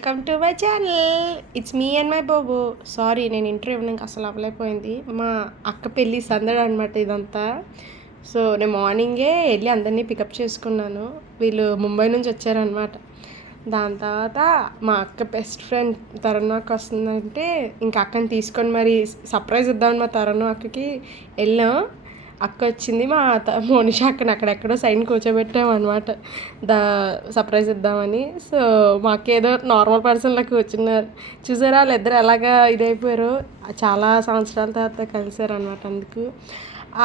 Welcome to my channel. It's me and my Babu. Sorry, నేను interview ఇవ్వడానికి అసలు అవ్వలేకపోయింది. మా అక్క పెళ్ళి సందడి అనమాట ఇదంతా. సో నేను మార్నింగే వెళ్ళి అందరినీ పికప్ చేసుకున్నాను. వీళ్ళు ముంబై నుంచి వచ్చారనమాట. దాని తర్వాత మా అక్క బెస్ట్ ఫ్రెండ్ తరుణ్ అక్క వస్తుందంటే ఇంకా అక్కని తీసుకొని మరి సర్ప్రైజ్ ఇద్దామని మా తరుణ్ అక్కకి వెళ్ళాం. అక్క వచ్చింది, మా మోనిషా అక్కని అక్కడెక్కడో సైన్ కూర్చోబెట్టామన్నమాట సర్ప్రైజ్ ఇద్దామని. సో మాకేదో నార్మల్ పర్సన్లా కూర్చున్నారు. చూసారా వాళ్ళిద్దరు ఎలాగా ఇదైపోయారో. చాలా సంవత్సరాల తర్వాత కలిసారు అనమాట. అందుకు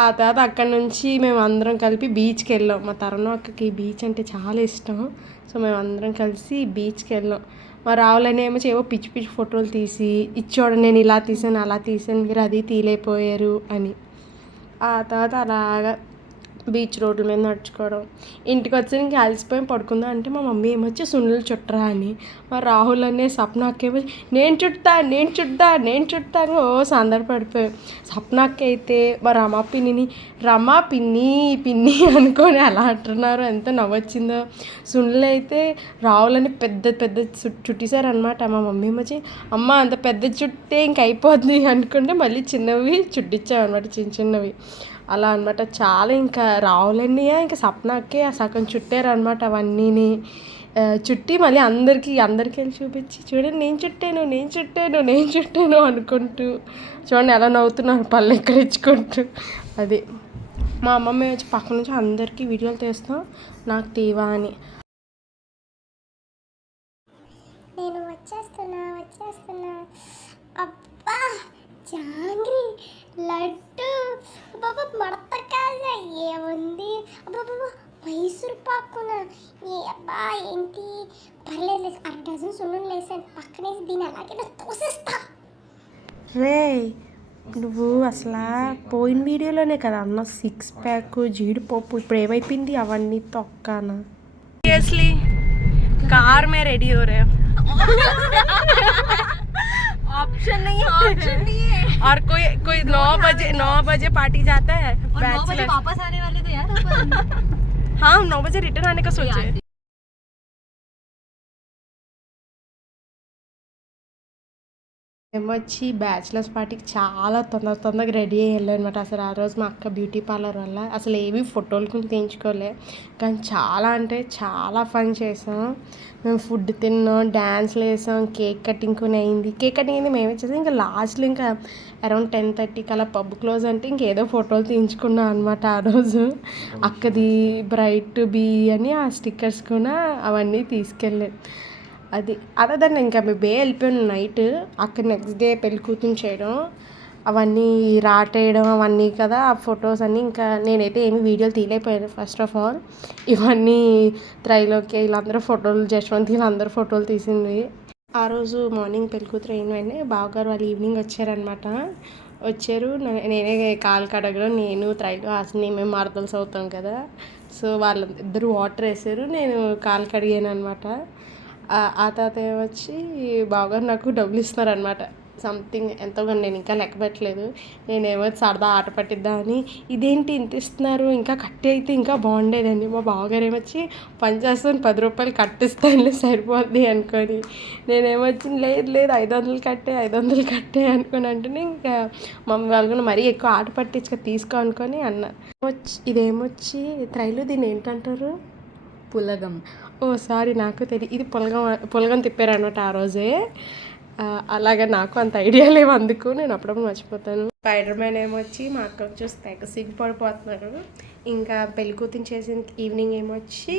ఆ తర్వాత అక్కడి నుంచి మేము అందరం కలిపి బీచ్కి వెళ్ళాం. మా తరుణ్ అక్కకి బీచ్ అంటే చాలా ఇష్టం. సో మేము అందరం కలిసి బీచ్కి వెళ్ళాం. మా రావులనేమో ఏవో పిచ్చి పిచ్చి ఫోటోలు తీసి ఇచ్చోడు, నేను ఇలా తీసాను అలా తీసాను, మీరు అది తీలేకపోయారు అని. ఆ తర్వాత అలాగా బీచ్ రోడ్ల మీద నడుచుకోవడం. ఇంటికి వచ్చి ఇంక అలసిపోయి పడుకుందాం అంటే మా మమ్మీ ఏమొచ్చి సున్నులు చుట్టరా అని, మా రాహుల్ అనే సప్నాకేమో నేను చుడతాను ఓ సందడి సప్నాకి అయితే మా రమా పిన్ని అనుకొని అలా అంటున్నారు. ఎంత నవ్వొచ్చిందో. సున్నులు అయితే రాహులని పెద్ద చుట్టేశారనమాట. మా మమ్మీ ఏమొచ్చి అమ్మ అంత పెద్ద చుట్టే ఇంక అయిపోద్ది అనుకుంటే మళ్ళీ చిన్నవి చుట్టించామన్నమాట, చిన్నవి అలా అనమాట. చాలా ఇంకా రావులన్నీ ఇంకా సప్నాకే సగం చుట్టారనమాట. అవన్నీని చుట్టి మళ్ళీ అందరికీ వెళ్ళి చూపించి చూడండి నేను చుట్టాను అనుకుంటూ చూడండి ఎలా నవ్వుతున్నారు పళ్ళు ఎక్కడించుకుంటూ. అది మా అమ్మమ్మ వచ్చి పక్క నుంచి అందరికీ వీడియోలు తీస్తాం, నాకు తీవా అని. నేను వచ్చేస్తున్నా అబ్బా జాంగ్రీ లడ్డు బాబా మడతకాయ ఏముంది అబ్బా మైసూర్ పాకున ఏ అబ్బా ఏంటి పర్లేదు 6 డజన్ సున్నులు వేసాను పక్కనేసి దీన్ని అలాగే తోసేస్తా. రే నువ్వు అసలు పోయిన వీడియోలోనే కదా అన్న 6 ప్యాక్ జీడిపప్పు, ఇప్పుడు ఏమైపోయింది అవన్నీ తొక్కానా? సీరియస్లీ कार में रेडी हो रहे हो? ऑप्शन नहीं है और कोई 9 बजे पार्टी जाता है और 9 बजे वापस आने वाले थे यार अपन। हाँ हम 9 बजे रिटर्न आने का सोचे. ఏమొచ్చి బ్యాచిలర్స్ పార్టీకి చాలా తొందరగా రెడీ అయ్యి వెళ్ళాను అనమాట. అసలు ఆ రోజు మా అక్క బ్యూటీ పార్లర్ వల్ల అసలు ఏవి ఫోటోలు కూడా తీయించుకోలే, కానీ చాలా అంటే చాలా ఫన్ చేసాం. మేము ఫుడ్ తిన్నాం, డ్యాన్స్లు వేసాం, కేక్ కటింగ్ కూడా అయింది. కేక్ కటింగ్ అయితే మేమే చేసాం. ఇంకా లాస్ట్లో ఇంకా అరౌండ్ 10:30 అలా పబ్ క్లోజ్ అంటే ఇంకేదో ఫోటోలు తీయించుకున్నాం అనమాట. ఆ రోజు అక్కది బ్రైట్ బీ అని ఆ స్టిక్కర్స్ కూడా అవన్నీ తీసుకెళ్ళాను. అదే దాన్ని ఇంకా మేము వెళ్ళిపోయాను నైట్. అక్కడ నెక్స్ట్ డే పెళ్లి కూతురు చేయడం, అవన్నీ రాటేయడం అవన్నీ కదా ఆ ఫొటోస్ అన్నీ. ఇంకా నేనైతే ఏమి వీడియోలు తీయలేకపోయాను. ఫస్ట్ ఆఫ్ ఆల్ ఇవన్నీ త్రైలోకి వీళ్ళందరూ ఫోటోలు, జశ్వంత్ వీళ్ళందరూ ఫోటోలు తీసింది. ఆ రోజు మార్నింగ్ పెళ్లి కూతురు అయిన వెంటనే బావగారు వాళ్ళు ఈవినింగ్ వచ్చారనమాట. నేనే కాలు కడగడం, నేను త్రైలో హాసిని మేము మరదల్స్ అవుతాం కదా. సో వాళ్ళిద్దరు వాటర్ వేసారు, నేను కాలు కడిగాను అనమాట. ఆ తర్వాత ఏమొచ్చి బావగారు నాకు డబ్బులు ఇస్తున్నారనమాట. సంథింగ్ ఎంతో కానీ నేను ఇంకా లెక్క పెట్టలేదు. నేనేమో సరదా ఆట పట్టిద్దామని ఇదేంటి ఇంత ఇస్తున్నారు, ఇంకా కట్టి అయితే ఇంకా బాగుండేదండి. మా బావగారు ఏమొచ్చి పని చేస్తాను 10 రూపాయలు కట్టిస్తానులే సరిపోద్ది అనుకొని, నేనేమొచ్చి లేదు 500 కట్టే అనుకొని అంటేనే ఇంకా మమ్మీ వాళ్ళు కూడా మరీ ఎక్కువ ఆట పట్టించుక తీసుకో అనుకొని అన్న. ఇదేమొచ్చి త్రైలు దీన్ని ఏంటంటారు? పులగం. ఓ సారీ, నాకు తెలియదు. ఇది పులగం తిప్పారనమాట ఆ రోజే. అలాగే నాకు అంత ఐడియా లేవు, అందుకు నేను అప్పుడప్పుడు మర్చిపోతాను. స్పైడర్ మ్యాన్ ఏమొచ్చి మా అక్క చూసి తెగ సిగ్గుపడిపోతున్నారు. ఇంకా పెళ్లి కూతురు చేసిన ఈవినింగ్ ఏమొచ్చి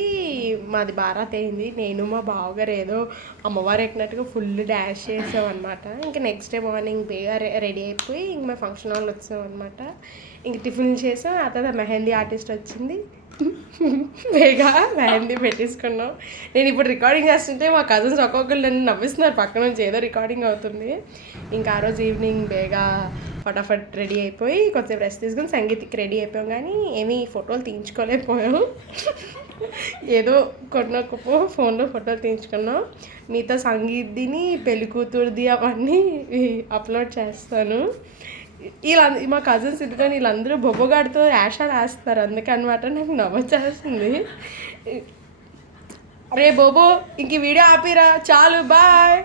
మాది బారాత్ అయింది. నేను మా బావగారు ఏదో అమ్మవారు ఎక్కినట్టుగా ఫుల్ డాష్ చేసాం అనమాట. ఇంకా నెక్స్ట్ డే మార్నింగ్ బేగా రెడీ అయిపోయి ఇంక మేము ఫంక్షన్ హాల్ వచ్చాం అనమాట. ఇంక టిఫిన్ చేసాం. ఆ తర్వాత మెహందీ ఆర్టిస్ట్ వచ్చింది, బేగా మెహందీ పెట్టేసుకున్నాం. నేను ఇప్పుడు రికార్డింగ్ చేస్తుంటే మా కజిన్స్ ఒక్కొక్కరు నన్ను నవ్విస్తున్నారు పక్క నుంచి, ఏదో రికార్డింగ్ అవుతుంది. ఇంకా ఆ రోజు ఈవినింగ్ బేగా ఫటాఫట్ రెడీ అయిపోయి కొంచెం రెస్ట్ తీసుకుని సంగీత్కి రెడీ అయిపోయాం. కానీ ఏమీ ఫోటోలు తీయించుకోలేకపోయాం. ఏదో కొన్నొక్క ఫోన్లో ఫోటోలు తీయించుకున్నాం. మిగతా సంగీత్దిని పెళ్లి కూతురుది అవన్నీ అప్లోడ్ చేస్తాను. మా కజిన్స్ ఇంటికొని వీళ్ళందరూ బొబ్బగాడితో యాషాలు వేస్తారు, అందుకనమాట నాకు నవ్వొచ్చేస్తుంది. రే బోబో ఇంక ఈ వీడియో ఆపిరా చాలు బాయ్.